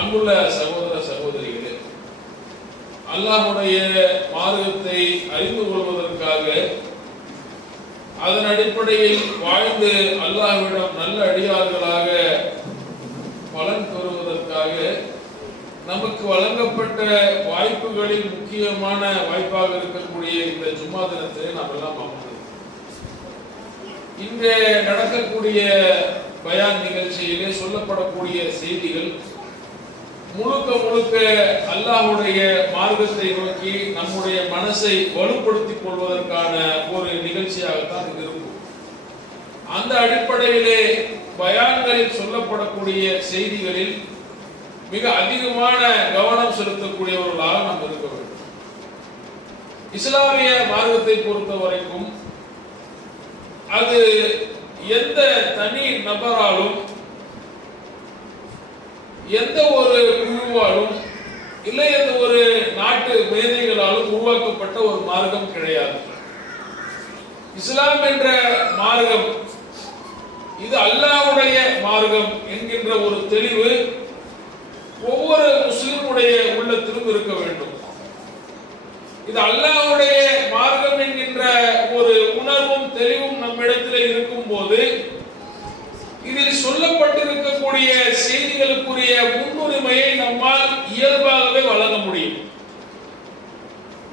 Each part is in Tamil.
அன்புள்ள சகோதர சகோதரிகளே, அல்லாஹ்வுடைய மார்க்கத்தை அறிந்து கொள்வதற்காக அதன் அடிப்படையில் வாழ்ந்து அல்லாஹ்விடம் நல்ல அடியார்களாக பலன் பெறுவதற்காக நமக்கு வழங்கப்பட்ட வாய்ப்புகளில் முக்கியமான வாய்ப்பாக இருக்கக்கூடிய இந்த ஜும்மா தினத்தை நாம் எல்லாம் அமர்ந்தோம். இன்று நடக்கக்கூடிய பயான் நிகழ்ச்சியிலே சொல்லப்படக்கூடிய செய்திகள் முழுக்க முழுக்க அல்லாஹ்வுடைய மார்க்கத்தை நோக்கி நம்முடைய மனசை வலுப்படுத்திக் கொள்வதற்கான ஒரு நிகழ்ச்சியாகத்தான் இது இருக்கும். அந்த அடிப்படையிலே பயான்களில் சொல்லப்படக்கூடிய செய்திகளில் மிக அதிகமான கவனம் செலுத்தக்கூடியவர்களாக நாம் இருக்க வேண்டும். இஸ்லாமிய மார்க்கத்தை பொறுத்த வரைக்கும் அது எந்த தனி நபராலும் எந்த ஒரு குழுவாலும் இல்லை எந்த ஒரு நாட்டு மேதைகளாலும் உருவாக்கப்பட்ட ஒரு மார்க்கம் கிடையாது. இஸ்லாம் என்ற மார்க்கம் இது அல்லாஹ்வுடைய மார்க்கம் என்கின்ற ஒரு தெளிவு ஒவ்வொரு முஸ்லிமுடைய உள்ளத்திலும் இருக்க வேண்டும். இது அல்லாஹ்வுடைய மார்க்கம் என்கின்ற ஒரு உணர்வும் தெளிவும் நம்மிடத்தில் இருக்கும் போது இதில் சொல்லப்பட்டிருக்கக்கூடிய செய்திகளுக்குரிய முன்னுரிமையை நம்மால் இயல்பாகவே வழங்க முடியும்.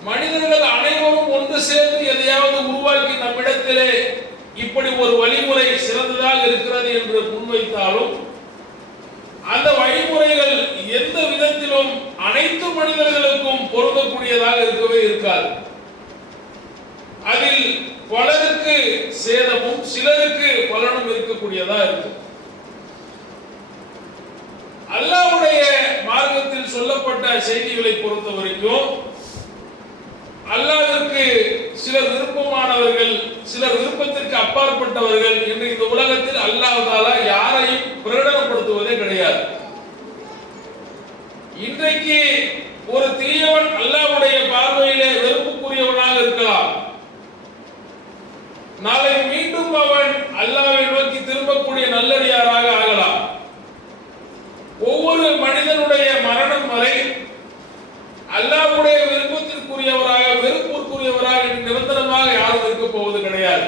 மனிதர்கள் அனைவரும் ஒன்று சேர்ந்து எதையாவது உருவாக்கி நம்மிடத்திலே இப்படி ஒரு வழிமுறை சிறந்ததாக இருக்கிறது என்று முன்வைத்தாலும் அந்த வழிமுறைகள் எந்த விதத்திலும் அனைத்து மனிதர்களுக்கும் பொருந்தக்கூடியதாக இருக்கவே இருக்காது. அதில் பலருக்கு சேதமும் சிலருக்கு பலனும் இருக்கக்கூடியதா இருக்கு. அல்லாஹ்வுடைய மார்க்கத்தில் சொல்லப்பட்ட செய்திகளை பொறுத்த வரைக்கும் அல்லாஹ்விற்கு சிலர் விருப்பமானவர்கள், சிலர் விருப்பத்திற்கு அப்பாற்பட்டவர்கள் என்று இந்த உலகத்தில் அல்லாஹ் தஆலா யாரையும் பிரகடனப்படுத்துவதே கிடையாது. இன்றைக்கு ஒரு தீயவன் அல்லாஹ்வுடைய பார்வையிலே வெறுப்புக்குரியவனாக இருக்கலாம். நாளை மீண்டும் அவன் அல்லாஹ்வை நோக்கி திரும்பக்கூடிய நல்லடியாராக ஆகலாம். ஒவ்வொரு மனிதனுடைய மரணம் வரை அல்லாஹ்வுடைய விருப்பத்திற்குரியவராக வெறுப்பிற்குரியவராக நிரந்தரமாக யாரும் இருக்க போவது கிடையாது.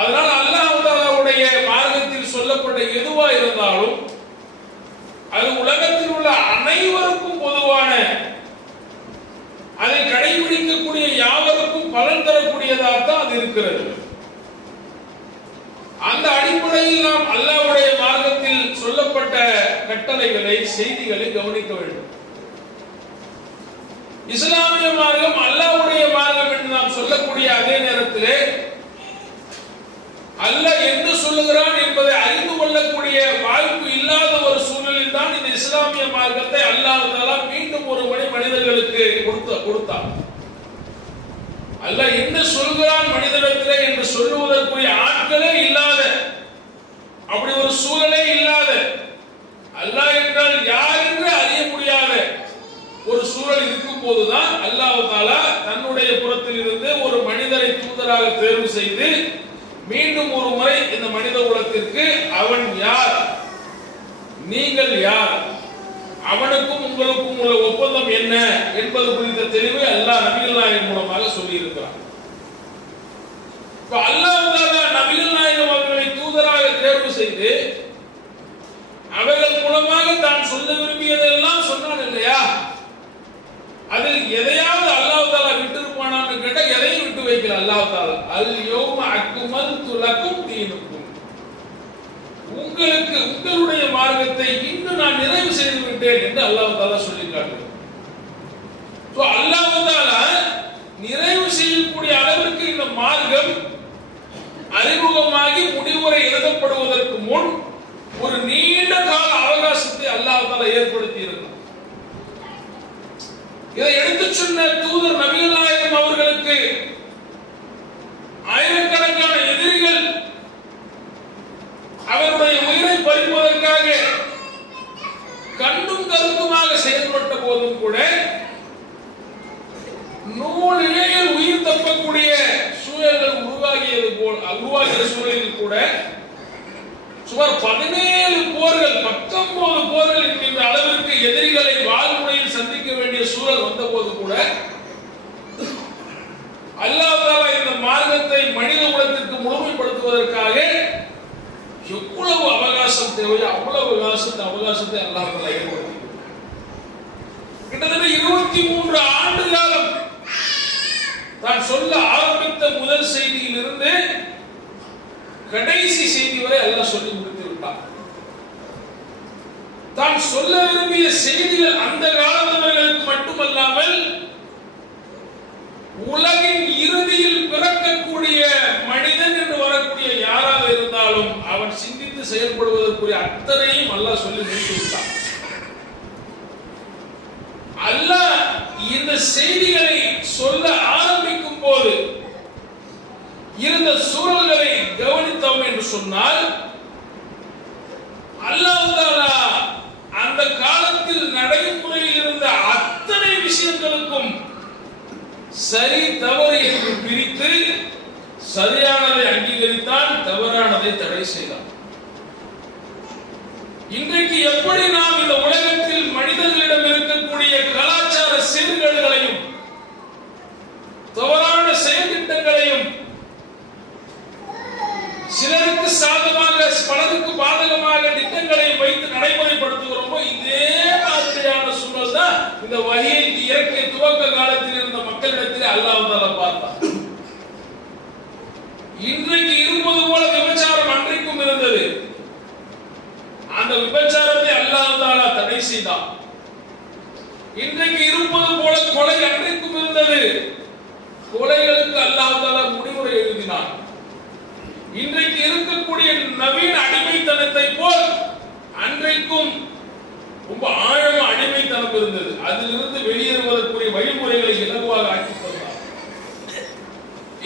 அதனால் அல்லாஹ்வுடைய மார்க்கத்தில் சொல்லப்பட்ட எதுவா இருந்தாலும் அது உலகத்தில் உள்ள அனைவருக்கும் பொதுவான, அதை கடைபிடிக்கக்கூடிய யாவருக்கும் பலன் தரக்கூடியதாகத்தான் அது இருக்கிறது. அந்த அடிப்படையில் நாம் அல்லாஹ்வுடைய மார்க்கத்தில் சொல்லப்பட்ட கட்டளைகளை, செய்திகளை கவனிக்க வேண்டும். இஸ்லாமிய மார்க்கம் அல்லாஹ்வுடைய மார்க்கம் என்று நாம் சொல்லக்கூடிய அதே நேரத்திலே அல்லாஹ் என்ன சொல்லுகிறான் என்பதை அறிந்து கொள்ளக்கூடிய வாய்ப்பு இல்லாத ஒரு சூழலில் தான் இந்த இஸ்லாமிய மார்க்கத்தை அல்லாஹ் தஆலா மீண்டும் ஒரு மனிதர்களுக்கு கொடுத்தான். அல்லாஹ் என்ன சொல்கிறான் மனிதனிடத்திலே என்று சொல்லுவதற்குரிய ஆட்களே இல்லாத, அப்படி ஒரு சூழலே இல்லாத, அல்லாஹ் என்றால் யார் என்று அறிய முடியாத ஒரு சூழல் இருக்கும் போதுதான் அல்லாஹ் தஆலா தன்னுடைய புறத்தில் இருந்து ஒரு மனிதரை தூதராக தேர்வு செய்து மீண்டும் ஒரு முறை இந்த மனித குலத்திற்கு அவன் யார், நீங்கள் யார், அவனுக்கும் உங்களுக்கும் உள்ள ஒப்பந்தம் என்ன என்பது குறித்த தெளிவை அல்லாஹ் நபிகள் நாயகம் மூலமாக சொல்லி இருக்கிறான். அல்லாஹ் தஆலா நபிகள் நாயகம் அவர்களை தூதராக தேர்வு செய்து அவர்கள் மூலமாக தான் சொல்ல விரும்பியதெல்லாம் சொன்னான் இல்லையா? அதில் எதையாவது அல்லாஹ் தஆலா விட்டு இருப்பானான்னு கேட்டா எதையும் விட்டு வைக்கல. அல்லாஹ் தஆலா அல் யௌம அக்மல்து லகும் தீனுக்கும், உங்களுக்கு உங்களுடைய மார்க்கத்தை இன்று நான் நிறைவு செய்து விட்டேன் என்று அல்லாஹ் தஆலா சொல்லி காட்டுகிறார். அல்லாஹ் தஆலா நிறைவு செய்யக்கூடிய அளவிற்கு இந்த மார்க்கம் அறிமுகமாகி முடிவுரை எழுதப்படுவதற்கு முன் ஒரு நீண்ட கால அவகாசத்தை அல்லாஹ் தஆலா ஏற்படுத்தி இருக்கிறார். இதை எடுத்து சொன்ன தூதர் நபிகள் நாயகம் அவர்களுக்கு ஆயிரக்கணக்கான எதிரிகள் அவருடைய உயிரை பறிப்பதற்காக கண்ணும் கருத்துமாக செயல்பட்ட போதும் கூட நூல் இழையில் உயிர் தப்பக்கூடிய சூழல்கள் உருவாகிய சூழலில் கூட சுமார் 17 போர்கள் 19 போர்கள் என்கின்ற அளவிற்கு மார்க்கத்தை மனித குலத்திற்கு முழுமைப்படுத்துவதற்காக எவ்வளவு அவகாசம் தேவையோ அவ்வளவு அவகாசத்தை அல்லாஹ் ஏற்படுத்தி கிட்டத்தட்ட 23 ஆண்டு காலம் தான் சொல்ல ஆரம்பித்த முதல் செய்தியில் இருந்து கடைசி செய்தி வரை அல்லாஹ் சொல்லி முடித்து விட்டார். தான் சொல்ல விரும்பிய செய்திகள் அந்த காலத்தவர்களுக்கு மட்டுமல்லாமல் உலகின் இறுதியில் பிறக்கக்கூடிய மனிதன் என்று வரக்கூடிய யாராக இருந்தாலும் அவன் சிந்தித்து செயல்படுவதற்குரிய அத்தனையும் அல்லாஹ் சொல்லி முடித்து விட்டான். அல்லாஹ் இந்த செய்திகளை சொல்ல ஆரம்பிக்கும் போது இருந்த சூழல்களை கவனித்தோம் என்று சொன்னால் அல்லாஹ் தஆலா அந்த காலத்தில் நடைமுறையில் இருந்த அத்தனை விஷயங்களுக்கும் சரி தவறு என்று பிரித்து சரியானதை அங்கீகரித்தான், தவறானதை தடை செய்தான். இன்றைக்கு எப்படி நாம் இந்த உலகத்தில் மனிதர்களிடம் இருக்கக்கூடிய கலாச்சார சீர்கேடுகளையும் தவறான செயல்திட்டங்களையும் சிலருக்கு சாதகமாக பலருக்கு பாதகமாக திட்டங்களை வைத்து நடைமுறைப்படுத்துகிறோமோ இதே மாதிரியான சூழல் தான் இந்த வஹீயை இறக்கிய துவக்க காலத்தில் இருந்த மக்களிடத்தில் அல்லாஹ் தஆலா பார்த்தார். இன்றைக்கு இருப்பது போல விபச்சாரம் அன்றைக்கும் இருந்தது. அந்த விபச்சாரத்தை அல்லாஹ் தஆலா தடை செய்தார். இன்றைக்கு இருப்பது போல கொலை அன்றைக்கும் இருந்தது. கொலைகளுக்கு அல்லாஹ் தஆலா முடிவுரை எழுதினார். இன்றைக்கு இருக்கக்கூடிய நவீன அடிமைத்தனத்தை போல் அன்றைக்கும் ரொம்ப ஆழமா அடிமைத்தனம் இருந்தது. அதிலிருந்து வெளியேறுவதற்குரிய வழிமுறைகளை இலகுவாக ஆக்கி தந்தார்.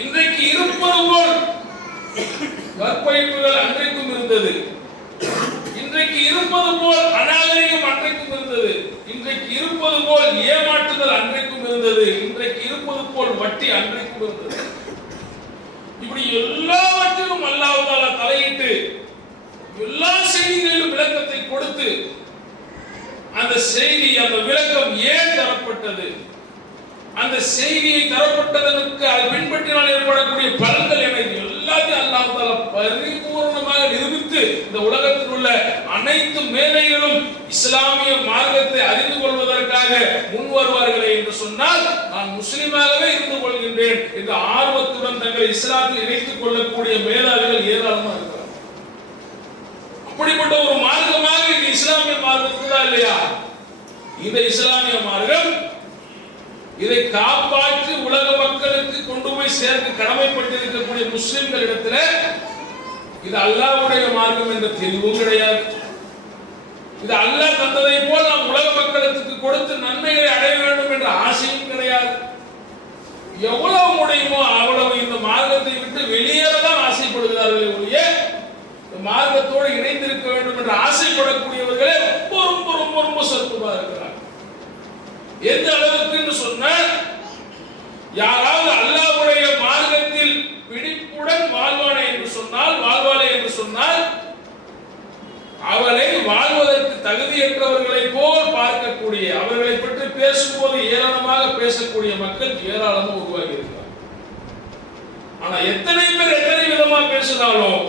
இன்றைக்கு இருப்பது போல் கற்பழிப்புகள் அன்றைக்கும் இருந்தது. இன்றைக்கு இருப்பது போல் அநாகரிகம் அன்றைக்கும் இருந்தது. இன்றைக்கு இருப்பது போல் ஏமாற்றுதல் அன்றைக்கும் இருந்தது. இன்றைக்கு இருப்பது போல் வட்டி அன்றைக்கும் இருந்தது. இப்படி எல்லாவற்றிலும் அல்லாஹ் தஆலா தலையிட்டு எல்லா செய்திகளிலும் விளக்கத்தை கொடுத்து அந்த செய்தி அந்த விளக்கம் ஏன் தரப்பட்டது, அந்த செய்தியை தரப்பட்டதற்கு அது பின்பற்றினால் ஏற்படக்கூடிய பலன்கள் என எல்லாத்தையும் அல்லாஹ் தஆலா பரிபூர்ணமாக நிரூபித்து இந்த உலகத்தில் உள்ள அனைத்து மேதைகளும் இஸ்லாமிய மார்க்கத்தை அறிந்து கொள்வதற்காக முன் வருவார்களே என்று சொன்னால் நான் முஸ்லிமாகவே இருந்து கொள்கின்றேன் என்று ஆர்வத்துடன் தங்களை இஸ்லாத்தில் இணைத்துக் கொள்ளக்கூடிய மேதாவிகள் ஏராளமாக இருக்கிறார். அப்படிப்பட்ட ஒரு மார்க்கமாக இந்த இஸ்லாமிய மார்க்கம் இருக்குதா இல்லையா? இந்த இஸ்லாமிய மார்க்கம் இதை காப்பாற்றி உலக மக்களுக்கு கொண்டு போய் சேர்க்க கடமைப்பட்டிருக்கக்கூடிய முஸ்லிம்களிடத்தில் இது அல்லாஹ்வுடைய மார்க்கம் என்ற தெளிவும் கிடையாது. இது அல்லாஹ் தந்ததை போல் நாம் உலக மக்களுக்கு கொடுத்து நன்மைகளை அடைய வேண்டும் என்ற ஆசையும் கிடையாது. எவ்வளவு முடியுமோ அவ்வளவு இந்த மார்க்கத்தை விட்டு வெளியேறதான் ஆசைப்படுகிறார்களே ஒழிய இந்த மார்க்கத்தோடு இணைந்திருக்க வேண்டும் என்று ஆசைப்படக்கூடியவர்களே ரொம்ப ரொம்ப ரொம்ப ரொம்ப சொற்பமா இருக்கிறார். எந்த அளவுக்கு சொன்னால் யாராவது அல்லாஹ்வுடைய மார்க்கத்தில் பிடிப்புடன் வாழ்வானே என்று சொன்னால் அவளை வாழ்வதற்கு தகுதியற்றவர்களை போல் பார்க்கக்கூடிய அவர்களை பற்றி பேசும்போது ஏராளமாக பேசக்கூடிய மக்கள் ஏராளமாக உருவாகி இருக்கிறார். ஆனா எத்தனை பேர் எத்தனை விதமா பேசினாலும்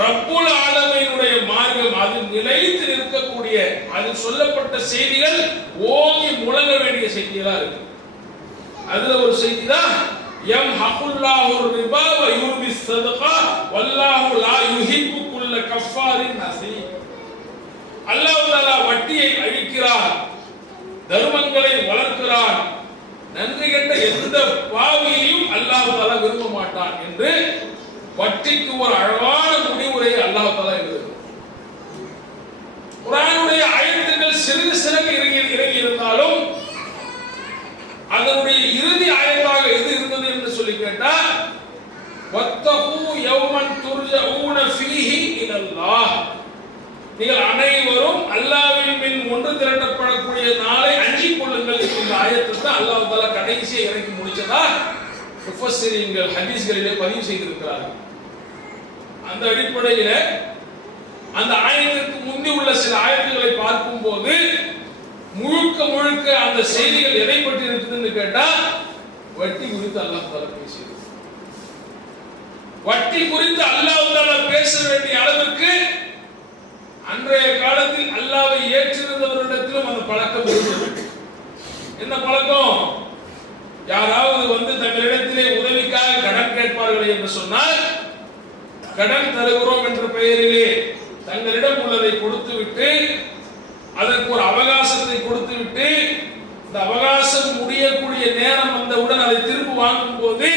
ரப்புல் ஆலமீனுடைய மார்க்கம் அது நிலைத்து நிற்கக்கூடிய அதில் சொல்லப்பட்ட செய்திகள் ஓங்கி முழங்க வேண்டிய செய்திகளா இருக்கு. அதுல ஒரு செய்தி தான் யம்ஹகுல்லாஹு ரிபா வ யுர்பி ஸதகா வல்லாஹு லா யுஹிப்பு குல்ல கஃபாரின் நஸீம். அல்லாஹ் தஆலா வட்டியை அழிக்கிறார், தர்மங்களை வளர்க்கிறார், நன்றி கெட்ட எந்த பாவியையும் அல்லாஹ் தஆலா விரும்ப மாட்டான் என்று வட்டிக்கு ஒரு அழகான முடிவுரையை அல்லாஹ் தஆலா எழுதுகிறார். குர்ஆனுடைய ஆயத்துக்கள் சிறிது சிறகு இறங்கி இருந்தாலும் அதனுடைய இறுதி ஆயத்தாக எது இருந்தது என்று சொல்லி கேட்டா வத்தகு யௌமன் துர்ஜஊன ஃபீஹி இலல்லாஹ். நீங்கள் அனைவரும் அல்லாஹ்வின் பின் ஒன்று திரட்டப்படக்கூடிய நாளை அஞ்சிக் கொள்ளுங்கள் என்ற ஆயத்தை தான் அல்லாஹ் தஆலா கடைசியை இறக்கி முடிச்சதா முஃபஸ்ஸிரீன்கள் ஹதீஸ்களிலே பதிவு செய்திருக்கிறார்கள். அந்த அடிப்படையில் அந்த ஆயத்திற்கு முந்தி உள்ள சில ஆயத்துக்களை பார்க்கும் போது முழுக்க அந்த செய்திகள் எதை பற்றி இருக்குதுன்னு கேட்டா வட்டி குறித்து அல்லாஹ் தஆலா பேசியது. வட்டி குறித்து அல்லாஹ் தஆலா பேச வேண்டிய அளவுக்கு அன்றைய காலத்தில் அல்லாஹ்வை ஏற்றிருந்தவர்களிடத்திலும் அந்த பழக்கம் இருந்தது. என்ன பழக்கம்? யாராவது வந்து தங்களிடத்திலே உதவிக்காக கடன் கேட்பார்கள் என்று சொன்னால், கடன் தருகிறோம் என்ற பெயரிலே தங்களிடம் உள்ளதை கொடுத்து விட்டு, அதற்கு ஒரு அவகாசத்தை கொடுத்து விட்டு, இந்த அவகாசம் முடியக்கூடிய நேரம் வந்தவுடன் அதை திரும்ப வாங்கும் போது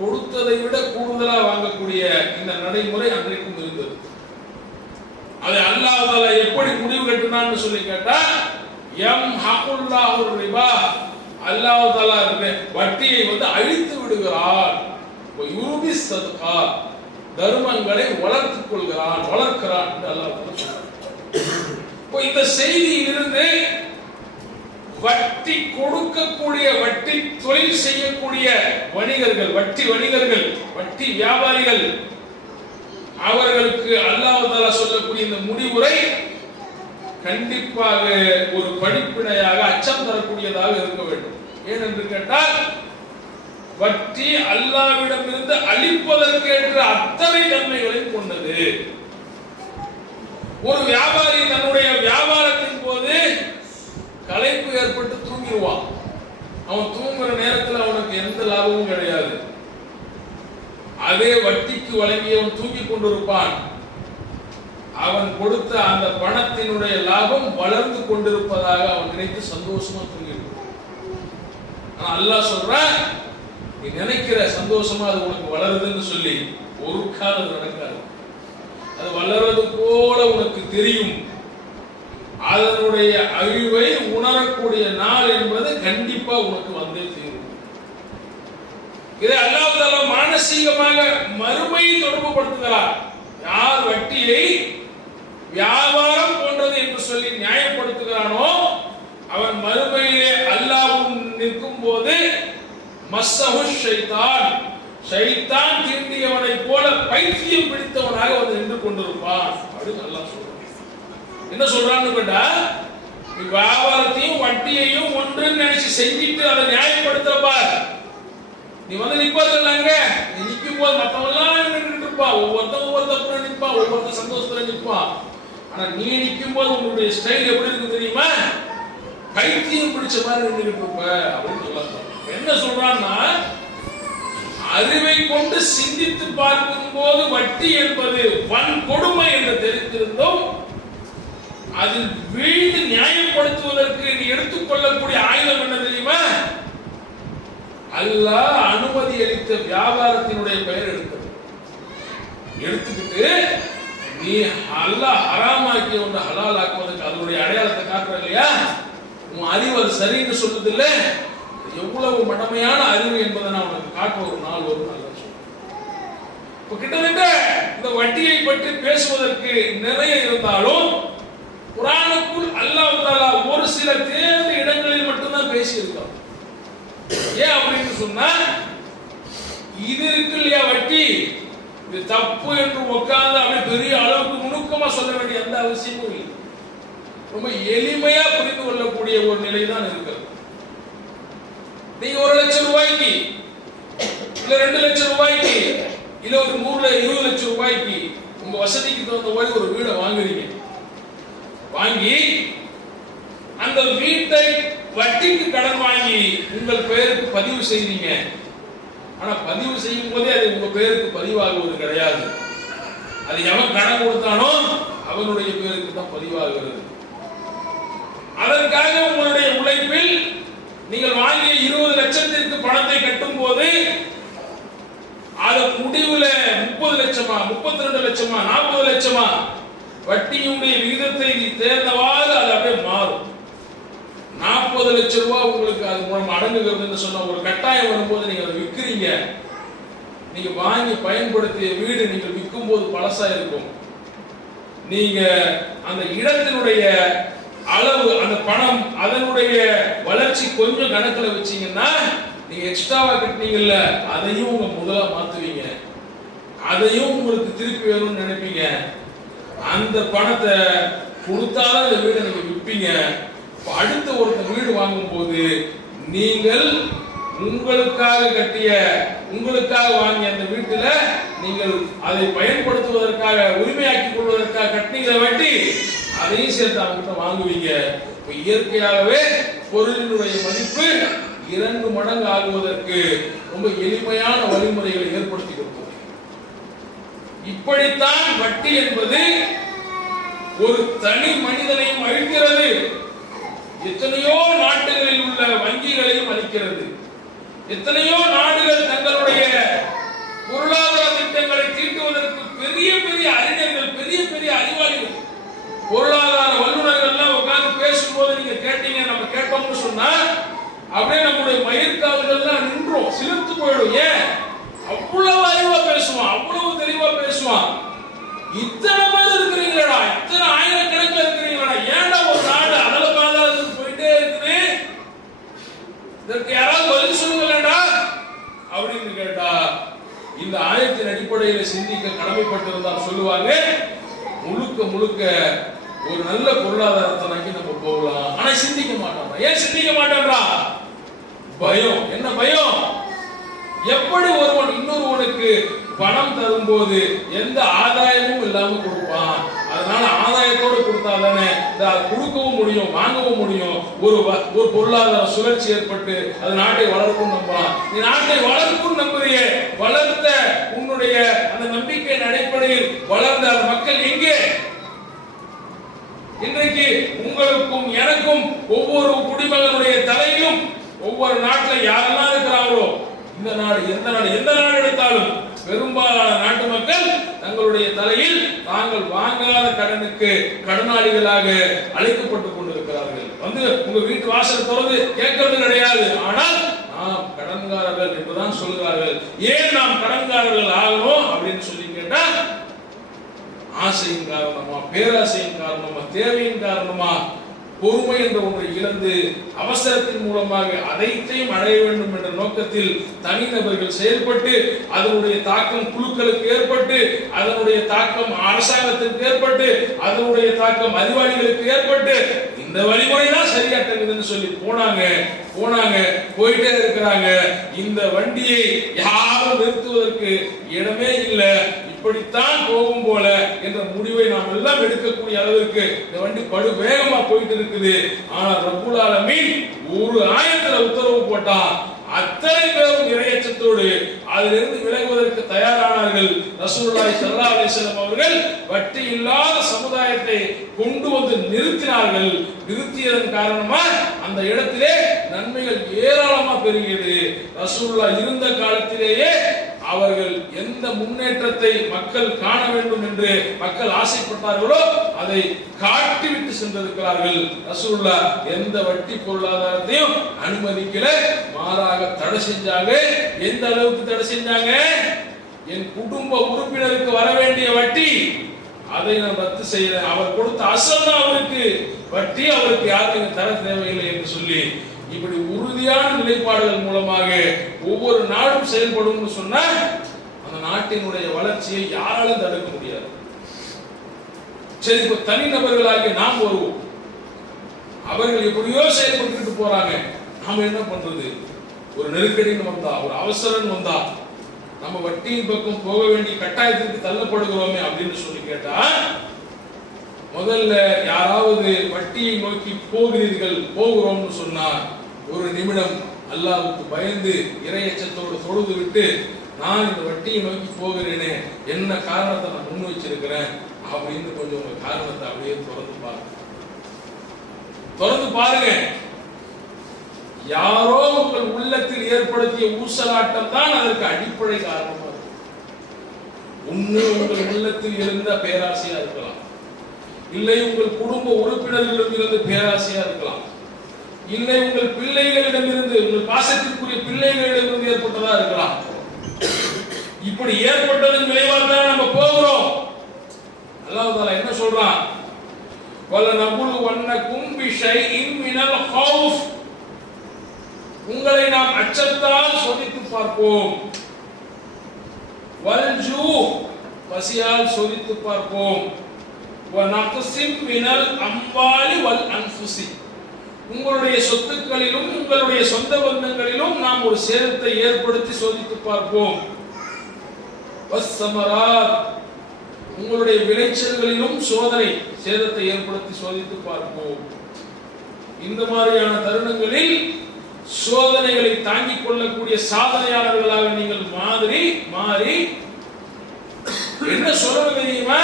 கொடுத்ததை விட கூடுதலாக வாங்கக்கூடிய இந்த நடைமுறை அன்றைக்கும் இருந்தது. அதை அல்லாஹ் தஆலா எப்படி முடிவு கட்டினான்னு சொல்லி கேட்டா, யம் ஹகுல்லாஹு ரிபா, அல்லாஹ் தஆலா வட்டியை வந்து அழித்து விடுகிறார், யுர்பி ஸதகா, தர்மங்களை வளர்த்துக் கொள்கிறான், வளர்க்கிறான் என்று அல்லாஹ் சொல்றார். இப்போ இந்த செய்தியிலிருந்து வட்டி கொடுக்கக்கூடிய, வட்டி தொழில் செய்யக்கூடிய வணிகர்கள், வட்டி வணிகர்கள், வட்டி வியாபாரிகள், அவர்களுக்கு அல்லாஹ் தஆலா சொல்லக்கூடிய இந்த முடிவுரை கண்டிப்பாக ஒரு படிப்பினையாக, அச்சம் தரக்கூடியதாக இருக்க வேண்டும். ஏனென்று கேட்டால், வட்டி அல்லாஹ்விடம் இருந்து அளிப்பதற்கேற்ற அத்தனை நன்மைகளை கொண்டது. ஒரு வியாபாரி தன்னுடைய வியாபாரத்தின் போது களைப்பு ஏற்பட்டு தூங்கிடுவான். அவன் தூங்குற நேரத்தில் அவனுக்கு எந்த லாபமும் கிடையாது. அதே வட்டிக்கு வழங்கியவன் தூங்கி கொண்டிருப்பான். அவன் கொடுத்த அந்த பணத்தினுடைய லாபம் வளர்ந்து கொண்டிருப்பதாக அவன் நினைத்து சந்தோஷமா தூங்கிடுவான். அல்லாஹ் சொல்றான், நீ நினைக்கிற சந்தோஷமா அது உனக்கு வளருதுன்னு சொல்லி ஒரு காலம் நடக்காது. அது வளர்றது போல உனக்கு தெரியும். அதனுடைய அழிவை உணரக்கூடிய நாள் என்பது கண்டிப்பா உனக்கு வந்தே தீரும். இதை அல்லாஹ் தஆலா மானசீகமாக மறுமையை தொடர்புபடுத்துகிறார். யார் வட்டியை வியாபாரம் போன்றது என்று சொல்லி நியாயப்படுத்துகிறானோ, அவன் மறுமையிலே அல்லாஹ்வும் நிற்கும் போது மஸ்ஸஹு ஷைத்தான், ஷைத்தான் தீண்டியவனை போல பைத்தியம் பிடித்தவனாக வந்து நின்று கொண்டிருப்பான் அப்படின்னு அல்லாஹ் சொல்றான். என்ன சொல்றான்னு கேட்டா, வியாபாரத்தையும் வட்டியையும் ஒன்று நினைச்சு செஞ்சிட்டு அதை நியாயப்படுத்துறப்பா, நீ வந்து நிப்பாங்க, நீ நிற்கும் போது மற்றவெல்லாம் நின்றுட்டு இருப்பா, ஒவ்வொருத்தன் நிற்பா, ஒவ்வொருத்தன் சந்தோஷத்துல நிற்பா. ஆனா நீ நிற்கும் போது உங்களுடைய ஸ்டைல் எப்படி இருக்கு தெரியுமா? பைத்தியம் பிடிச்ச மாதிரி நின்றுட்டு இருப்ப அப்படின்னு சொல்லலாம். என்ன சொல்றான்னா, அறிவை கொண்டு சிந்தித்து பார்க்கும் போது வட்டி என்பது வன் கொடுமை என்று தெரிந்திருந்தோம், அதில் வீடு நியாயப்படுத்துவதற்கு நீ எடுத்துக்கொள்ளக்கூடிய ஆயுதம் என்ன தெரியுமா? அல்லாஹ் அனுமதி அளித்த வியாபாரத்தினுடைய பெயர் எடுத்துக்கிட்டு நீ அல்லாஹ் ஹராமாக்கி ஒன்று ஹலால் ஆக்குவதற்கு அதனுடைய அடையாளத்தை காட்டுற இல்லையா? உன் அறிவு அது சரின்னு சொல்லுது இல்ல, எவ்வளவு மடமையான அறிவு என்பதை நான் உனக்கு காட்ட ஒரு நாள் வரும். நல்லா இப்ப கிட்டத்தட்ட இந்த வட்டியை பற்றி பேசுவதற்கு நிறைய இருந்தாலும் குர்ஆனுக்குள் அல்லாஹ் தஆலா ஒரு சில தேர்ந்த இடங்களில் மட்டும்தான் பேசியிருக்கான். ஏன் அப்படின்னு சொன்னா, இது இருக்கு இல்லையா வட்டி, இது தப்பு என்று உட்கார்ந்து அப்படி பெரிய அளவுக்கு நுணுக்கமா சொல்ல வேண்டிய எந்த அவசியமும் இல்லை. ரொம்ப எளிமையா புரிந்து கொள்ளக்கூடிய ஒரு நிலை தான் இருக்கிறது. நீங்க 1 லட்சம் ரூபாய்க்கு இல்ல 2 லட்சம் ரூபாய்க்கு இல்ல ஒரு 20 லட்சம் ரூபாய்க்கு உங்க வசதிக்கு தகுந்த மாதிரி ஒரு வீடை வாங்குறீங்க. வாங்கி அந்த வீட்டை வட்டிக்கு கடன் வாங்கி உங்கள் பெயருக்கு பதிவு செய்றீங்க. ஆனா பதிவு செய்யும் போதே அது உங்க பெயருக்கு பதிவாகுவது கிடையாது. அது எவன் கடன் கொடுத்தானோ அவனுடைய பெயருக்கு தான் பதிவாகிறது. அதற்காக உங்களுடைய உழைப்பில் நீங்கள் வாங்கிய 20 லட்சத்திற்கு பணத்தை கட்டும் போது அது முடிவுல 30 லட்சமா, 32 லட்சமா, 40 லட்சமா, வட்டியுடைய விகிதத்தை தேர்ந்தவாறு அது அப்படியே மாறும். 40 லட்சம் ரூபாய் உங்களுக்கு அது மூலம் அடங்குகிறதுன்னு சொன்ன ஒரு கட்டாயம் வரும்போது நீங்க அதை விற்கிறீங்க. நீங்க வாங்கி பயன்படுத்திய வீடு நீங்கள் விற்கும் போது பழசா இருக்கும். நீங்க அந்த இடத்தினுடைய அளவு, அந்த பணம், அதனுடைய வளர்ச்சி கொஞ்சம் கணக்குல வச்சீங்கன்னா நீங்க எக்ஸ்ட்ராவா கட்டினீங்கல்ல அதையும் உங்க முதலா மாத்துவீங்க. அதையும் உங்களுக்கு திருப்பி வேணும்னு நினைப்பீங்க. அந்த பணத்தை கொடுத்தாதான் இந்த வீடை நீங்க விற்பீங்க. அடுத்த ஒருத்தர் வீடு வாங்கும் போது நீங்கள் உங்களுக்காக கட்டிய, உங்களுக்காக வாங்கிய அந்த வீட்டுல நீங்கள் அதை பயன்படுத்துவதற்காக, உரிமையாக்கிக் கொள்வதற்காக கட்டின வட்டி, அதையும் சேர்த்து அவங்க வாங்குவீங்க. இயற்கையாகவே பொருளினுடைய மதிப்பு 2 மடங்கு ஆகுவதற்கு ரொம்ப எளிமையான வழிமுறைகளை ஏற்படுத்தி கொடுத்தோம். இப்படித்தான் வட்டி என்பது ஒரு தனி மனிதனையும் அழிக்கிறது, எத்தனையோ நாடுகளில் உள்ள வங்கிகளையும் அழிக்கிறது. எத்தனையோ நாடுகள் தங்களுடைய பொருளாதார திட்டங்களை தீட்டுவதற்கு பெரிய பெரிய அறிஞர்கள், பெரிய பெரிய அறிவாளிகள், பொருளாதார வல்லுநர்கள் உட்கார்ந்து பேசும்போது நீங்க கேட்டீங்க, நம்ம கேட்டோம்னு சொன்னா அப்படியே நம்முடைய மயிர்கால்கள்லாம் நின்றோம், சிலிர்த்து போயிடும். ஏன்? அவ்வளவு அறிவா பேசுவான், அவ்வளவு தெளிவா பேசுவான். இத்தனை பேர் இருக்கிறீங்களா, இத்தனை ஆயிரக்கணக்கில் இருக்கிறீங்களா, ஏன்டா ஒரு நாடு அதல பாதாளத்துக்கு போயிட்டே இருக்குது, இதற்கு யாராவது பதில் சொல்லுங்களா அப்படின்னு கேட்டா, இந்த ஆயத்தின் அடிப்படையில் சிந்திக்க கடமைப்பட்டிருந்தால் சொல்லுவாங்க, முழுக்க முழுக்க ஒரு நல்ல பொருளாதாரத்தை நோக்கி நம்ம போகலாம். ஆனா சிந்திக்க மாட்டோம். ஏன் சிந்திக்க மாட்டோம்டா? பயம். என்ன பயம்? எப்படி ஒருவன் இன்னொருவனுக்கு பணம் தரும்போது எந்த ஆதாயமும் இல்லாம கொடுப்பான். அதனால ஆதாயத்தோடு கொடுத்தாதானே கொடுக்கவும் முடியும், வாங்கவும் முடியும். ஒரு பொருளாதார சுழற்சி ஏற்பட்டு அது நாட்டை வளர்க்கும் நம்பலாம். நீ நாட்டை வளர்க்கும் நம்புறியே, வளர்த்த உன்னுடைய அந்த நம்பிக்கையின் அடிப்படையில் வளர்ந்த அந்த மக்கள் எங்கே? இன்றைக்கு உங்களுக்கும் எனக்கும் ஒவ்வொரு குடிமகனுடைய தலையிலும் ஒவ்வொரு நாட்டில் யாரெல்லாம் இருக்கிறாங்களோ, இந்த நாடு எந்த நாடு எடுத்தாலும் பெரும்பாலான நாட்டு மக்கள் தங்களுடைய தலையில் தாங்கள் வாங்காத கடனுக்கு கடனாளிகளாக அழைக்கப்பட்டுக் கொண்டிருக்கிறார்கள். வந்து உங்க வீட்டு வாசல் திறந்து கேட்கறது கிடையாது, ஆனால் நாம் கடன்காரர்கள் என்றுதான் சொல்கிறார்கள். ஏன் நாம் கடன்காரர்கள் ஆகணும் அப்படின்னு சொல்லி கேட்டா, ஆசையின் காரணமா, பேராசையின் காரணமா, தேவையின் காரணமா, பொறுமை என்ற ஒன்றை இழந்து அவசரத்தின் மூலமாக அனைத்தையும் அடைய வேண்டும் என்ற நோக்கத்தில் தனிநபர்கள் செயல்பட்டு அதனுடைய தாக்கம் குழுக்களுக்கு ஏற்பட்டு, அதனுடைய தாக்கம் அரசாங்கத்திற்கு ஏற்பட்டு, அதனுடைய தாக்கம் அறிவாளிகளுக்கு ஏற்பட்டு, இந்த வழிமுறை தான் சரியாட்டங்குதுன்னு சொல்லி போயிட்டே இருக்கிறாங்க. இந்த வண்டியை யாரும் நிறுத்துவதற்கு இடமே இல்லை, இப்படித்தான் போகும் போல என்ற முடிவை நாம் எல்லாம் எடுக்கக்கூடிய அளவுக்கு இந்த வண்டி படு வேகமா போயிட்டு இருக்குது. ஆனால் ரப்புல் ஆலமீன் ஒரு ஆயத்துல உத்தரவு போட்டா அத்தனை பேரும் இறையச்சத்தோடு அதிலிருந்து விலகுவதற்கு தயாரானார்கள். ரசூலுல்லாஹி ஸல்லல்லாஹு அலைஹி வஸல்லம் அவர்கள் வட்டி இல்லாத சமுதாயத்தை கொண்டு வந்து நிறுத்தினார்கள். நிறுத்தியதன் காரணமா அந்த இடத்திலே நன்மைகள் ஏராளமா பெருகியது. ரசூலுல்லாஹ் இருந்த காலத்திலேயே அவர்கள் எந்த முன்னேற்றத்தை மக்கள் காண வேண்டும் என்று மக்கள் ஆசைப்பட்டார்களோ அதை காட்டிவிட்டு சென்றிருக்கிறார்கள். ரசூலுல்லாஹ் எந்த வட்டி பொருளாதாரத்தையும் அனுமதிக்கல, மாறாக தடை செஞ்சாங்க. எந்த அளவுக்கு தடை செஞ்சாங்க? என் குடும்ப உறுப்பினருக்கு வர வேண்டிய வட்டி அதை நான் ரத்து செய்யறேன், அவர் கொடுத்த அசல் தான் அவருக்கு வட்டி, அவருக்கு யாருக்கும் தர தேவையில்லை என்று சொல்லி இப்படி உறுதியான நிலைப்பாடுகள் மூலமாக ஒவ்வொரு நாடும் செயல்படும் சொன்னா அந்த நாட்டினுடைய வளர்ச்சியை யாராலும் தடுக்க முடியாது. சரி, இப்ப தனிநபர்களாகி நாம் வருவோம். அவர்கள் எப்படியோ செயல்பட்டு போறாங்க, நாம என்ன பண்றது? ஒரு நெருக்கடின்னு வந்தா, ஒரு அவசரம் வந்தா நம்ம வட்டியின் பக்கம் போக வேண்டிய கட்டாயத்திற்கு தள்ளப்படுகிறோமே அப்படின்னு சொல்லி கேட்டா, முதல்ல யாராவது வட்டியை நோக்கி போகிறோம்னு சொன்னா ஒரு நிமிடம் அல்லாஹ்வுக்கு பயந்து இறையச்சத்தோடு தொழுது விட்டு, நான் இந்த வட்டியை நோக்கி போகிறேனே, என்ன காரணத்தை நான் முன் வச்சிருக்கிறேன் அப்படின்னு கொஞ்சம் உங்க காரணத்தை அப்படியே திறந்து பாருங்க. யாரோ உங்கள் உள்ளத்தில் ஏற்படுத்திய ஊசலாட்டம் தான் அதற்கு அடிப்படை காரணமா இருக்கு. ஒண்ணு உங்கள் உள்ளத்தில் இருந்த பேராசையா இருக்கலாம், இல்லை உங்கள் குடும்ப உறுப்பினர்களிடம் இருந்து பேராசையா இருக்கலாம், இல்லை உங்கள் பிள்ளைகளிடமிருந்து, உங்கள் பாசத்திற்குரிய பிள்ளைகளிடமிருந்து ஏற்பட்டதா இருக்கலாம். இப்படி ஏற்பட்டதன் விளைவாக தான் நம்ம போகிறோம். அல்லாஹ் தஆலா என்ன சொல்றான்? وَلَنَبْلُوَنَّكُمْ بِشَيْءٍ مِنَ الْخَوْفِ, உங்களை நாம் அச்சத்தால் சோதித்து பார்ப்போம். وَالْجُوعِ, பசியால் சோதித்து பார்ப்போம். وَنَقْصٍ مِنَ الْأَمْوَالِ وَالْأَنْفُسِ, உங்களுடைய சொத்துக்களிலும் உங்களுடைய சொந்த பந்தங்களிலும் நாம் ஒரு சேதத்தை ஏற்படுத்தி சோதித்து பார்ப்போம். வஸ்ஸமராத், உங்களுடைய விளைச்சல்களிலும் சோதனை சேதத்தை ஏற்படுத்தி சோதித்து பார்ப்போம். இந்த மாதிரியான தருணங்களில் சோதனைகளை தாங்கிக் கொள்ளக்கூடிய சாதனையாளர்களாக நீங்கள் மாறி என்ன சொல்லணும் தெரியுமா?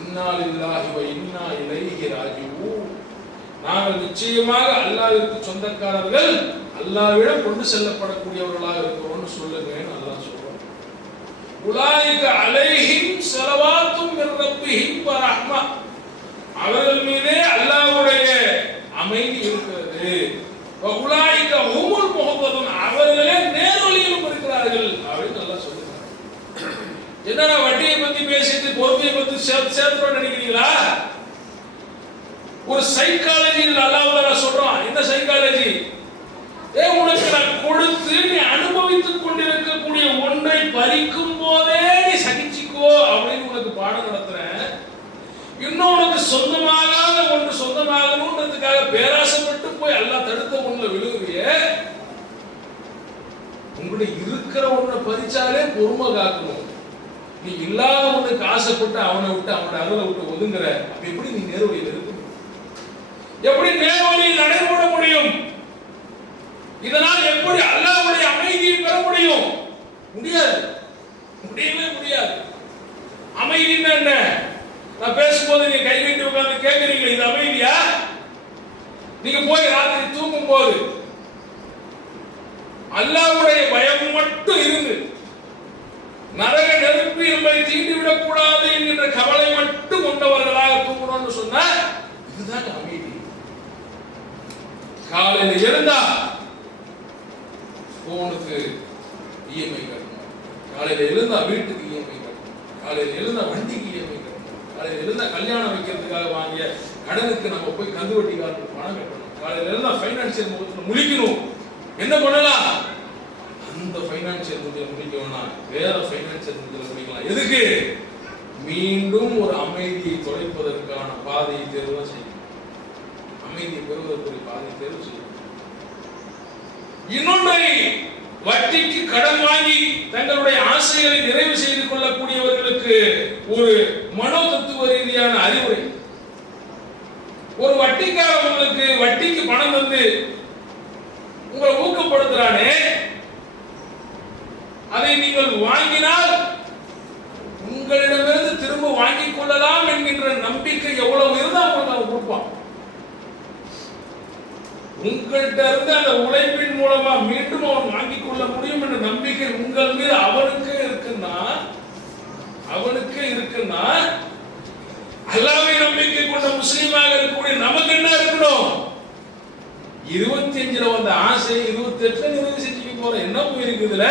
இன்னா லில்லாஹி வ இன்னா இலைஹி ராஜிஊன். நாங்கள் நிச்சயமாக அல்லாஹ்விற்கு சொந்தக்காரர்கள், அல்லாஹ்விடம் கொண்டு செல்லப்படக்கூடியவர்களாக இருக்கிறோம்னு சொல்லுங்கன்னு அல்லாஹ் சொல்றான். உலாயிக அலைஹிம் ஸலவாத்தும் மிர் ரப்பிஹிம் வ ரஹ்மா, அவர்கள் மீதே அல்லாஹ்வுடைய அமைதி இருக்கிறது. வ உலாயிக ஹுமுல் முஹ்ததுன், அவர்களே நேர்வழியிலும் இருக்கிறார்கள் அப்படின்னு அல்லாஹ் சொல்றான். என்னடா வட்டியை பத்தி பேசிட்டு பொறுப்பை பத்தி சேர்த்து நினைக்கிறீங்களா? ஒரு சைக்காலஜியில் அல்லாஹ் சொல்றான். என்ன சைக்காலஜி? உனக்கு நான் கொடுத்து நீ அனுபவித்துக் கொண்டிருக்கக்கூடிய ஒன்றை பறிக்கும் போதே நீ சகிச்சுக்கோ அப்படின்னு உனக்கு பாடம் நடத்துறேன். இன்னும் உனக்கு சொந்தமாகாத ஒன்று சொந்தமாகணும்ன்றதுக்காக பேராசைப்பட்டு போய் அல்லாஹ் தடுத்த ஒண்ணுல விழுகுறிய. உங்களுடைய இருக்கிற ஒன்றை பறிச்சாலே பொறுமை காக்கணும். நீ இல்லாத ஒன்றுக்கு ஆசைப்பட்டு அவனை விட்டு அவனோட அருளை விட்டு ஒதுங்குற. அப்ப எப்படி நீ நேர்வழியில் இருக்க? எப்படி நேர்வழியில் நடைபெற முடியும்? இதனால் எப்படி அல்லாஹ்வுடைய அமைதியை பெற முடியும்? முடியாது, முடியவே முடியாது. அமைதின்னா என்ன? நான் பேசும்போது நீங்க கை கட்டி உட்கார்ந்து கேட்கறீங்க, இது அமைதியா? நீங்க போய் ராத்திரி தூங்கும் போது அல்லாஹ்வுடைய பயம் மட்டும் இருந்து நரக நெருப்பு நம்மை தீண்டி விடக் கூடாது என்கின்ற கவலை மட்டும் கொண்டவர்களாக தூங்கணும்னு சொன்னா இதுதான் அமைதி. காலையில் எழுந்தா போனுக்கு இஎம்ஐ கட்டணும், காலையில் எழுந்தா வீட்டுக்கு இஎம்ஐ கட்டணும், காலையில் எழுந்தா வண்டிக்கு இஎம்ஐ கட்டணும், காலையில் எழுந்தா கல்யாணம் வைக்கிறதுக்காக வாங்கிய கடனுக்கு நம்ம போய் கந்து வட்டிக்காரனுக்கு பணம் கட்டணும், காலையில் எழுந்தா பைனான்சியல் முகத்தில் முழிக்கணும். என்ன பண்ணலாம்? அந்த பைனான்சியல் முகத்தில் முடிக்க வேணாம், வேற பைனான்சியல் முகத்தில் முடிக்கலாம். எதுக்கு? மீண்டும் ஒரு அமைதியை தொலைப்பதற்கான பாதையை தேர்வு செய்யும். அமைதியை பெறுவதற்குரிய பாதையை தேர்வு செய்யும். இன்னொன்றை, வட்டிக்கு கடன் வாங்கி தங்களுடைய ஆசைகளை நிறைவு செய்து கொள்ளக்கூடியவர்களுக்கு ஒரு மனோ தத்துவ ரீதியான அறிவுரை. ஒரு வட்டிக்காரங்களுக்கு வட்டிக்கு பணம் தந்து உங்களை ஊக்கப்படுத்துறானே, அதை நீங்கள் வாங்கினால் உங்களிடமிருந்து திரும்ப வாங்கிக் கொள்ளலாம் என்கின்ற நம்பிக்கை எவ்வளவு இருந்தா உங்களுக்கு கொடுப்பான். உங்கள்கிட்ட இருந்து அந்த உழைப்பின் மூலமா மீண்டும் அவன் வாங்கிக் கொள்ள முடியும் என்ற நம்பிக்கை உங்கள் மீது அவனுக்கே இருக்குன்னா அல்லாஹ்வை நம்பிக்கை கொண்ட முஸ்லீமாக இருக்கக்கூடிய நமக்கு என்ன இருக்கணும்? 25 வந்த ஆசை 28 நிறைவு செஞ்சுக்க போற என்ன போயிருக்குதுல?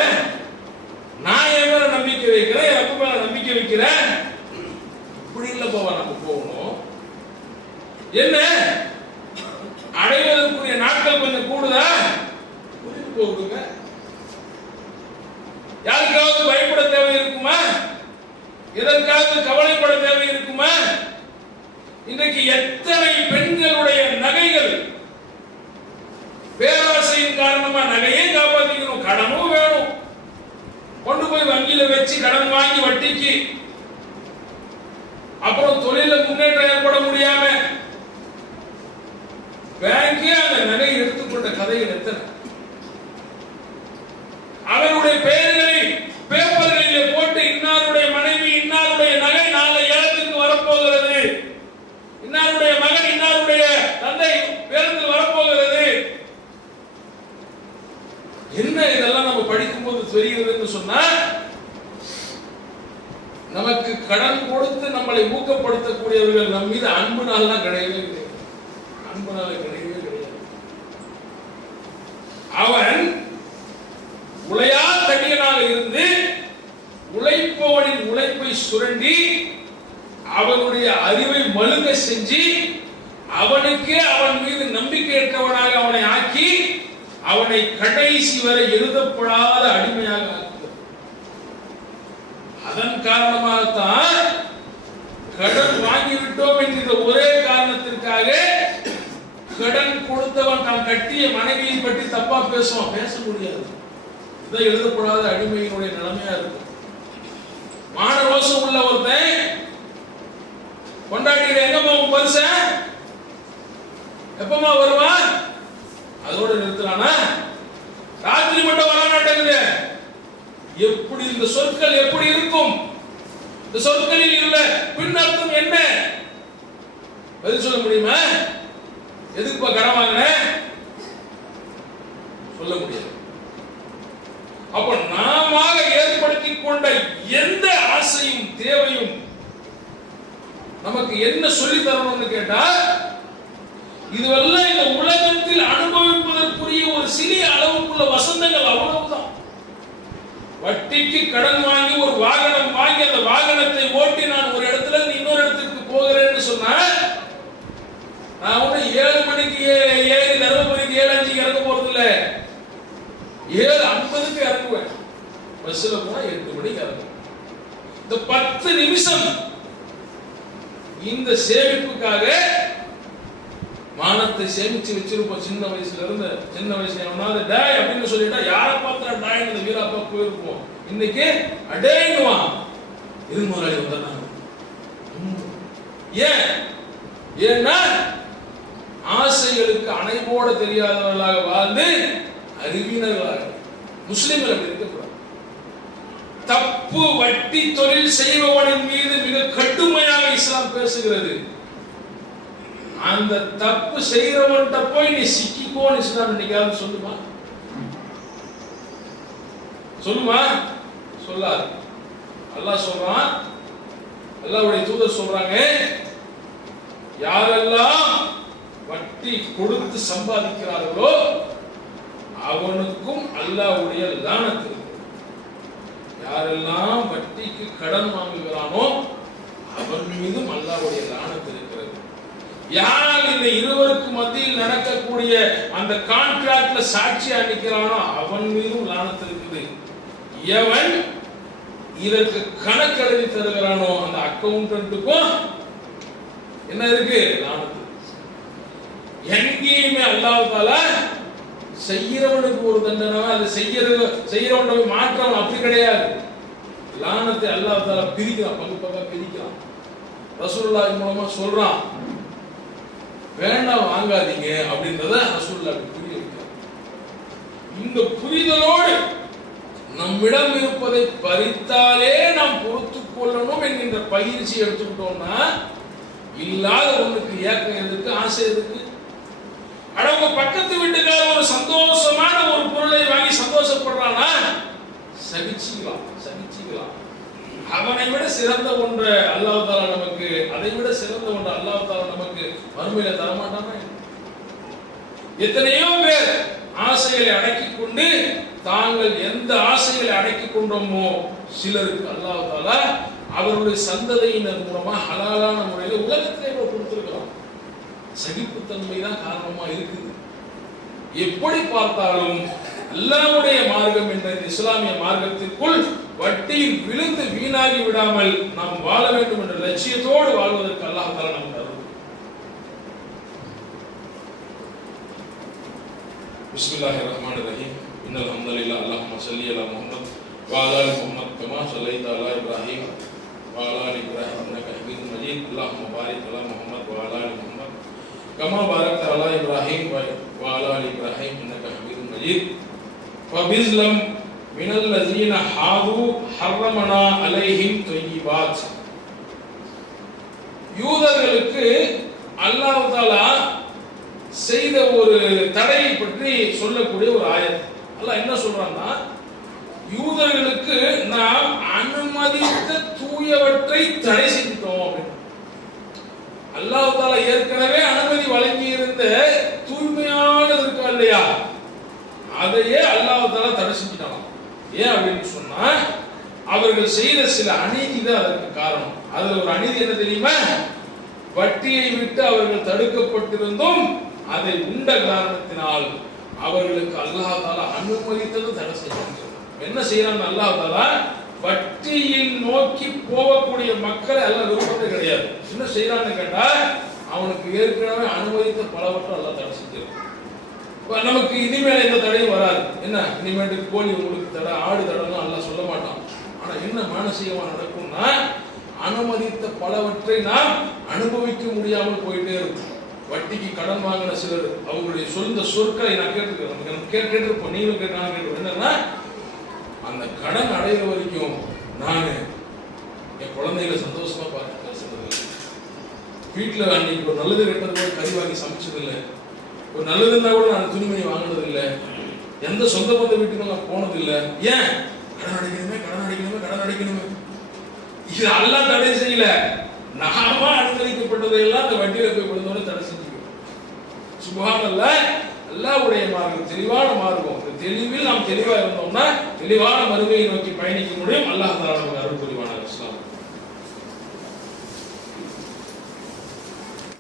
நான் என் மேல நம்பிக்கை வைக்கிறேன், என் அப்பா மேல நம்பிக்கை வைக்கிறேன். இப்படி இல்ல போவா நம்ம போகணும். என்ன அடைவதற்குரிய நாட்கள் கொஞ்சம் கூடுதா? போகுதுங்க. யாருக்காவது பயப்பட தேவை இருக்குமா? எதற்காவது கவலைப்பட தேவை இருக்குமா? இன்றைக்கு எத்தனை பெண்களுடைய நகைகள் பேராசையின் காரணமா நகையே காப்பாத்திக்கணும், கடனும் வேணும், கொண்டு போய் வங்கியில வச்சு கடன் வாங்கி வட்டிக்கு, அப்புறம் தொழில முன்னேற்றம் ஏற்பட முடியாம பேங்கே அந்த நகை எடுத்துக்கொண்ட கதைகள் எத்தனை? அவருடைய பெயர்களை பேப்பர்களிலே போட்டு இன்னாருடைய மனைவி இன்னாருடைய நகை நாளை ஏலத்துக்கு வரப்போகிறது, இன்னாருடைய மகன் இன்னாருடைய தந்தை பேருந்து வரப்போகிறது. என்ன இதெல்லாம் நம்ம படிக்கும் போது தெரிகிறதுன்னு சொன்னா, நமக்கு கடன் கொடுத்து நம்மளை ஊக்கப்படுத்தக்கூடியவர்கள் நம் மீது அன்புனால கிடையவே கிடையாது. அன்புனால கிடையவே கிடையாது. அவன் உழையா தடியனாக இருந்து உழைப்பவனின் உழைப்பை சுரண்டி அவனுடைய அறிவை மழுங்க செஞ்சு அவனுக்கே அவன் மீது நம்பிக்கையற்றவனாக அவனை ஆக்கி அவனை கடைசி வரை எழுதப்படாத அடிமையாக ஆக்குகிறது. அதன் காரணமாகத்தான் கடன் வாங்கிவிட்டோம் என்கிற ஒரே காரணத்திற்காக கடன் கொடுத்தவன் தான் கட்டிய மனைவியை பற்றி தப்பா பேசுவான், பேச முடியாது. இதை எழுதக்கூடாத அடிமையினுடைய நிலைமையா இருக்கும். மான ரோசம் உள்ள ஒருத்தன் கொண்டாடிக்கிற எங்கம்மா உன் பரிச எப்பமா வருவான், அதோட நிறுத்தலானா? ராத்திரி மட்டும் வர மாட்டேங்குது. எப்படி இந்த சொற்கள் எப்படி இருக்கும்? இந்த சொற்களில் உள்ள பின்னர்த்தம் என்ன? பதில் சொல்ல முடியுமா? எதுக்குப்பா கடன் வாங்கின? சொல்ல முடியாது. அப்ப நாம ஏற்படுத்தி கொண்ட எந்த ஆசையும் தேவையும் நமக்கு என்ன சொல்லி தரணும்னு கேட்டா, இதுவெல்லாம் இந்த உலகத்தில் அனுபவிப்பதற்குரிய ஒரு சிறிய அளவுக்குள்ள வசந்தங்கள், அவ்வளவுதான். வட்டிக்கு கடன் வாங்கி ஒரு வாகனம் வாங்கி அந்த வாகனத்தை ஓட்டி நான் ஒரு இடத்துல இருந்து இன்னொரு இடத்துக்கு போகிறேன்னு சொன்னா, நான் ஒண்ணு 7 மணிக்கு ஏறி தருமபுரிக்கு 7:05 இறங்க போறது இல்ல, 7:50க்கு இறங்குவேன். பஸ்ல போனா 8 மணிக்கு இறங்கும். இந்த 10 நிமிஷம் இந்த சேமிப்புக்காக மானத்தை சேமிச்சு வச்சிருப்போம். சின்ன வயசுல எவனாவது டாய் அப்படின்னு சொல்லிட்டா யாரை பார்த்தா டாய் இந்த வீராப்பா போயிருப்போம். இன்னைக்கு அடேங்குவான், இது முதலாளி வந்தாங்க. ஏன்னா ஆசைகளுக்கு அணை போட தெரியாதவர்களாக வாழ்ந்து அறிவினர்களாக. முஸ்லிம்கள் அப்படி இருக்கக்கூடாது. தப்பு வட்டி தொழில் செய்பவனின் மீது மிக கடுமையாக இஸ்லாம் பேசுகிறது. அந்த தப்பு செய்யறவன்கிட்ட போய் நீ சிக்கிக்கோன்னு இஸ்லாம் இன்னைக்காவது சொல்லுமா? சொல்லுமா? சொல்லாது. அல்லாஹ் சொல்றான், அல்லாஹ்வுடைய தூதர் சொல்றாங்க, யாரெல்லாம் வட்டி கொடுத்து சம்பாதிக்கிறார்களோ அவனுக்கும் அல்லாஹ்வுடைய லானத் இருக்கு. யாரெல்லாம் வட்டிக்கு கடன் வாங்குகிறானோ அவன் மீதும் அல்லாஹ்வுடைய லானத் இருக்கிறது. யாரால் இந்த இருவருக்கு மத்தியில் நடக்கக்கூடிய அந்த கான்ட்ராக்ட்ல சாட்சியா நிற்கிறானோ அவன் மீதும் லானத் இருக்குது. எவன் இதற்கு கணக்கு எழுதி தருகிறானோ அந்த அக்கவுண்டன்ட்டுக்கும் என்ன இருக்கு? லானத். எங்கேயுமே அல்லாஹ் தஆலா செய்யறவனுக்கு ஒரு தண்டனை, அது செய்யறவனை மாற்றவன் அப்படி கிடையாது. லானத்தை அல்லாஹ் தஆலா பிரிக்கிறான், பகுப்பா பிரிக்கிறான். ரசூலுல்லாஹ் மூலமா சொல்றான், வேண்டாம் வாங்காதீங்க அப்படின்றத ரசூலுல்லாஹ் புரிய வைக்கிறார். இந்த புரிதலோடு நம்மிடம் இருப்பதை பறித்தாலே நாம் பொறுத்துக் கொள்ளணும் என்கின்ற பயிற்சி எடுத்துக்கிட்டோம்னா, இல்லாத ஒண்ணுக்கு ஏக்கம் எதுக்கு, ஆசை எதுக்கு? அவங்க பக்கத்து வீட்டுக்கார ஒரு சந்தோஷமான ஒரு பொருளை வாங்கி சந்தோஷப்படுறானா, சகிச்சுக்கலாம். அவனை விட சிறந்த ஒன்று அல்லாஹ் தஆலா நமக்கு, அதை விட சிறந்த ஒன்று அல்லாஹ் தஆலா நமக்கு மறுமையில தரமாட்டானா? எத்தனையோ பேர் ஆசைகளை அடக்கிக் கொண்டு தாங்கள் எந்த ஆசைகளை அடக்கிக் கொண்டோமோ சிலருக்கு அல்லாஹ் தஆலா அவருடைய சந்ததியினர் மூலமா ஹலாலான முறையில் உலகத்திலே கொடுத்திருக்கிறான். சகிப்புத்தன்மை தான் காரணமா இருக்குது. எப்படி பார்த்தாலும் அல்லாஹ்வுடைய மார்க்கம் என்ற இஸ்லாமிய மார்க்கத்திற்குள் வட்டியில் விழுந்து வீணாகி விடாமல் நாம் வாழ வேண்டும் என்ற லட்சியத்தோடு வாழ்வதற்கு அல்லாஹ் தஆலா நமக்கு அருள். பிஸ்மில்லாஹிர் ரஹ்மானிர் ரஹீம். இன்னல் ஹம்தலில்லாஹ் அல்லாஹும்ம ஸல்லி அலா முஹம்மத் வ அலா ஆலி முஹம்மத் கமா ஸல்லைத அலா இப்ராஹீம் வ அலா ஆலி இப்ராஹீம் இன்னக ஹமீதும் மஜீத். அல்லாஹும்ம பாரிக் அலா முஹம்மத் வ அலா ஆலி முஹம்மத் கமா பாரக்த அலா இப்ராஹீம் வ அலா ஆலி இப்ராஹீம் இன்னக ஹமீதும் மஜீத். ஃபபிஸ்லம் மினல் லஸீன ஹாது ஹர்ரமனா அலைஹிம் தொய்யிபாத். யூதர்களுக்கு அல்லாஹ் தஆலா செய்த ஒரு தடையை பற்றி சொல்லக்கூடிய ஒரு ஆயத். அல்லாஹ் என்ன சொல்றான்னா, யூதர்களுக்கு நாம் அனுமதித்த தூயவற்றை தடை செய்துட்டோம் அப்படின்னு. அல்லாஹ் தஆலா ஏற்கனவே அனுமதி வழங்கி இருந்த தூய்மையானது இருக்கா இல்லையா, அதையே அல்லாஹ் தஆலா தடை செஞ்சிட்டான். ஏன் அப்படின்னு சொன்னா, அவர்கள் செய்த சில அநீதி தான் அதற்கு காரணம். அதுல ஒரு அநீதி என்ன தெரியுமா? வட்டியை விட்டு அவர்கள் தடுக்கப்பட்டிருந்தும் அதை உண்ட காரணத்தினால் அவர்களுக்கு அல்லாஹ் தஆலா அனுமதித்தது தடை செய்யப்பட்டது. என்ன செய்யறாங்க அல்லாஹ் தஆலா? வட்டியில் நோக்கி போகக்கூடிய மக்களை அல்லாஹ் விரும்புறது கிடையாது. என்ன செய்யறான்னு கேட்டா, அவனுக்கு ஏற்கனவே அனுமதித்த பலவற்றை எல்லாம் தடை செஞ்சிருக்கும். நமக்கு இனிமேல் எந்த தடையும் வராது. என்ன இனிமேட்டு கோழி உங்களுக்கு தடை, ஆடு தடைலாம் எல்லாம் சொல்ல மாட்டான். ஆனா என்ன மானசீகமா நடக்கும்னா, அனுமதித்த பலவற்றை நாம் அனுபவிக்க முடியாமல் போயிட்டே இருக்கும். வட்டிக்கு கடன் வாங்கின சிலர் அவங்களுடைய சொந்த சொற்களை நான் கேட்டிருப்போம், நீங்களும் கேட்டிருப்போம். என்னன்னா, அந்த கடன் அடைகிற வரைக்கும் நான் என் குழந்தைகளை சந்தோஷமா பார்த்து பேசுறது, வீட்டில் அன்னைக்கு ஒரு நல்லது கெட்டது கூட கறி வாங்கி சமைச்சதில்லை, ஒரு நல்லதுன்னா கூட நான் துணிமணி வாங்கினது இல்லை, எந்த சொந்த பந்த வீட்டுக்கும் நான் போனது இல்லை. ஏன்? கடன் அடைக்கணுமே கடன் அடைக்கணுமே கடன் அடைக்கணுமே. இது எல்லாம் தடை செய்யல, நாம அனுமதிக்கப்பட்டதையெல்லாம் அந்த வட்டியில போய் விழுந்தோட தடை செஞ்சுக்கணும். சுப்ஹானல்லாஹ், அல்லாஹ்வுடைய மார்க்கம் தெளிவான மார்க்கம். தெளிவில் நாம் தெளிவா இருந்தோம்னா தெளிவான மறுமையை நோக்கி பயணிக்க முடியும். அல்லாஹ் தஆலா